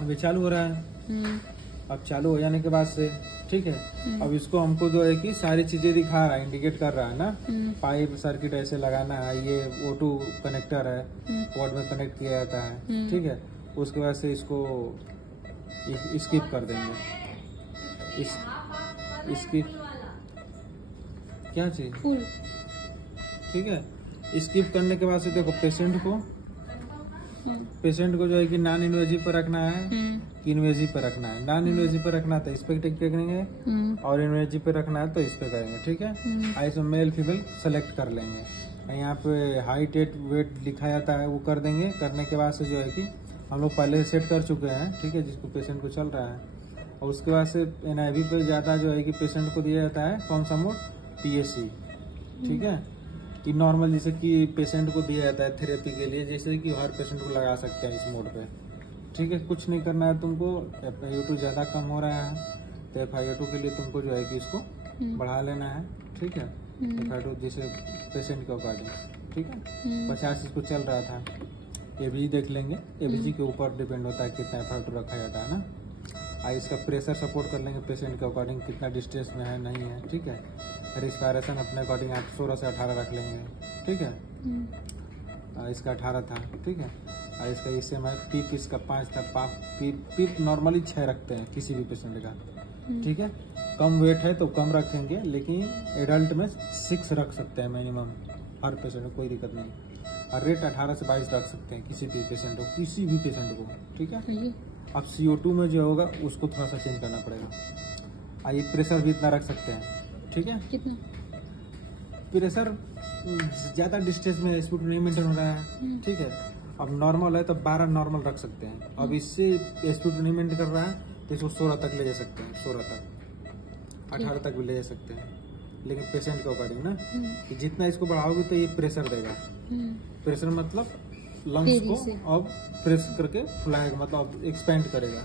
अभी चालू हो रहा है। अब चालू हो जाने के बाद से ठीक है, अब इसको हमको जो है कि सारी चीजें दिखा रहा है, इंडिकेट कर रहा है ना। पाइप सर्किट ऐसे लगाना है, ये O2 कनेक्टर है, पोर्ट में कनेक्ट किया जाता है। ठीक है, उसके बाद से इसको स्किप कर देंगे। स्किप क्या चीज, ठीक है। स्किप करने के बाद से देखो पेशेंट को जो है कि नॉन इन्वेजिव पर रखना है कि इन्वेजिव पर रखना है। नॉन इन्वेजिव पर रखना है तो इस पे टिक करेंगे, और इन्वेजिव पे रखना है तो इस पे करेंगे। ठीक है, ऐसे मेल फीमेल सेलेक्ट कर लेंगे। यहाँ पे हाइट वेट लिखा जाता है, वो कर देंगे। करने के बाद से जो है कि हम लोग पहले सेट कर चुके हैं, ठीक है, जिसको पेशेंट को चल रहा है। और उसके बाद से NIV पे ज्यादा जो है कि पेशेंट को दिया जाता है कौन सा मोड, PSC। ठीक है, कि नॉर्मल जैसे कि पेशेंट को दिया जाता है थेरेपी के लिए, जैसे कि हर पेशेंट को लगा सकते हैं इस मोड पे। ठीक है, कुछ नहीं करना है तुमको। FiO2 ज्यादा कम हो रहा है तो FiO2 के लिए तुमको जो है कि इसको बढ़ा लेना है। ठीक है, FiO2 जैसे पेशेंट के अकॉर्डिंग। ठीक है, 50 इसको चल रहा था। ABG देख लेंगे, ABG के ऊपर डिपेंड होता है कितना FiO2 रखा जाता है ना। इसका प्रेशर सपोर्ट कर लेंगे पेशेंट के अकॉर्डिंग, कितना डिस्टेंस में है नहीं है। ठीक है, रिस्पायरेशन अपने अकॉर्डिंग आप 16 से 18 रख लेंगे। ठीक है, इसका 18 था। ठीक है, इसका इससे मैं पीप इसका 5 था। पीप नॉर्मली 6 रखते हैं किसी भी पेशेंट का। ठीक है, कम वेट है तो कम रखेंगे, लेकिन एडल्ट में 6 रख सकते हैं मिनिमम हर पेशेंट को, कोई दिक्कत नहीं। और रेट 18 से 22 रख सकते हैं किसी भी पेशेंट को। ठीक है, अब CO2 में जो होगा उसको थोड़ा सा चेंज करना पड़ेगा। ये प्रेशर भी इतना रख सकते हैं। ठीक है, कितना प्रेशर ज्यादा डिस्टेंस में स्पीड नहीं मेंटेन हो रहा है। ठीक है, अब नॉर्मल है तो 12 नॉर्मल रख सकते हैं। अब इससे स्पीड नहीं मेंटेन कर रहा है तो इसको 16 तक ले जा सकते हैं, 16 तक 18 तक भी ले जा सकते हैं, लेकिन पेशेंट के अकॉर्डिंग ना। कि जितना इसको बढ़ाओगे तो ये प्रेशर देगा। प्रेशर मतलब लंग्स को अब प्रेस करके फुलाएगा, मतलब एक्सपेंड करेगा।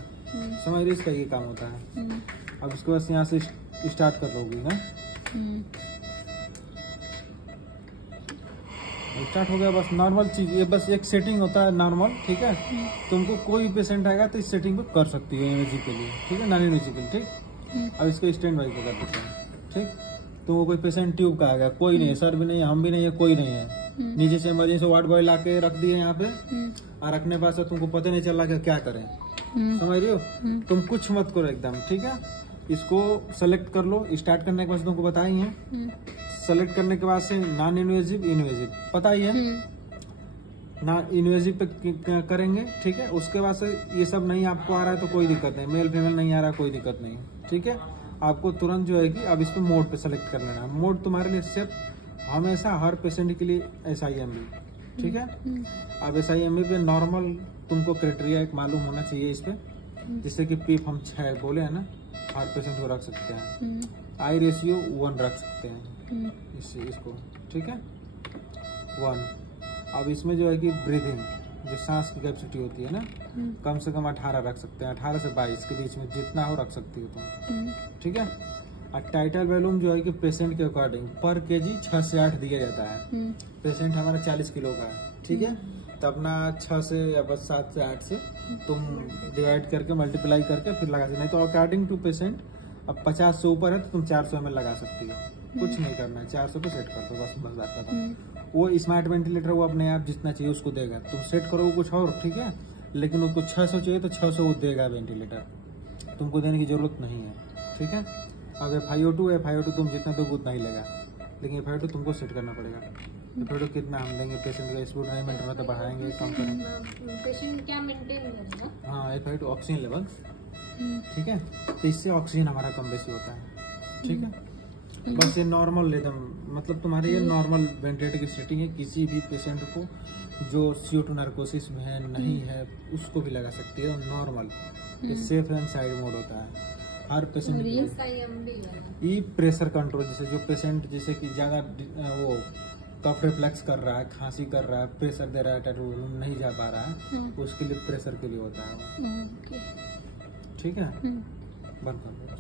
समझ रही, इसका ये काम होता है। अब इसके बाद यहाँ से स्टार्ट कर लोगी ना, स्टार्ट हो गया। बस नॉर्मल चीज ये, बस एक सेटिंग होता है नॉर्मल। ठीक है, तुमको कोई पेशेंट आएगा तो इस सेटिंग को कर सकती है इन्वेजिव के लिए। ठीक है, नॉन इन्वेजिव के लिए। ठीक, अब इसको स्टैंड बाई पे कर देते हैं। ठीक, तुमको कोई पेशेंट ट्यूब का आएगा, कोई नहीं है, सर भी नहीं है, हम भी नहीं है, कोई नहीं है, नीचे से इमरजेंसी वार्ड बॉय ला के रख दिए यहाँ पे, और रखने के बाद से तुमको पता नहीं चल रहा कि क्या करें। समझ रही हो, तुम कुछ मत करो एकदम। ठीक है, इसको सेलेक्ट कर लो। स्टार्ट करने के बाद तुमको बताई है, सेलेक्ट करने के बाद से नॉन इन्वेजिव इन्वेजिव पता ही है ना, इन्वेजिव पे करेंगे। ठीक है, उसके बाद से ये सब नहीं आपको आ रहा है तो कोई दिक्कत नहीं, मेल फीमेल नहीं आ रहा कोई दिक्कत नहीं। ठीक है, आपको तुरंत जो है कि अब इस पे मोड पे सेलेक्ट कर लेना। मोड तुम्हारे लिए सिर्फ हमेशा हर पेशेंट के लिए SIMB। ठीक है, अब SIMB पे नॉर्मल तुमको क्राइटेरिया एक मालूम होना चाहिए इस पे, जिससे कि पीप हम 6 बोले है ना, हर पेशेंट को रख सकते हैं। आई रेशियो 1 रख सकते हैं इसको। ठीक है, 1। अब इसमें जो है कि ब्रीदिंग, जो सांस की कैपेसिटी होती है ना, कम से कम 18 रख सकते हैं। 18 से 22 के बीच में जितना हो रख सकती हो तुम। ठीक है, और टाइटल वॉल्यूम जो है कि पेशेंट के अकॉर्डिंग पर kg 6 से 8 दिया जाता है। पेशेंट हमारा 40 किलो का है। ठीक है, तो अपना 6 से या बस 7 से 8 से तुम डिवाइड करके मल्टीप्लाई करके फिर लगा सकते। नहीं तो अकॉर्डिंग टू पेशेंट, अब 50 से ऊपर है तो तुम 400 ml लगा सकती हो। कुछ नहीं करना है, 400 पे सेट कर दो, बस बात खत्म। वो स्मार्ट वेंटिलेटर वो अपने आप जितना चाहिए उसको देगा, तुम सेट करो कुछ और। ठीक है, लेकिन उसको 600 चाहिए तो 600 वो देगा वेंटिलेटर, तुमको देने की जरूरत नहीं है। ठीक है, अब FiO2 तुम जितना दोगे उतना ही लेगा, लेकिन FiO2 तुमको सेट करना पड़ेगा। FiO2 कितना हम देंगे, पेशेंट का स्पीड नहीं मेंटेन होता तो बढ़ाएंगे, कम करेंगे। पेशेंट क्या मेंटेन करना? हाँ, FiO2 ऑक्सीजन लेवल। ठीक है, तो इससे ऑक्सीजन हमारा कम बेसी होता है। ठीक है, बस ये नॉर्मल एकदम, मतलब तुम्हारे ये नॉर्मल वेंटिलेटर की सेटिंग है। किसी भी पेशेंट को जो CO2 नार्कोसिस में है नहीं है उसको भी लगा सकती है नॉर्मल। ये सेफ एंड साइड मोड होता है हर पेशेंट के लिए। ये प्रेशर कंट्रोल, जैसे जो पेशेंट जैसे कि ज्यादा वो कफ रिफ्लेक्स कर रहा है, खांसी कर रहा है, प्रेशर दे रहा है, टाइटल नहीं जा पा रहा है, उसके लिए प्रेशर के लिए होता है। ठीक है, बंद कर दो।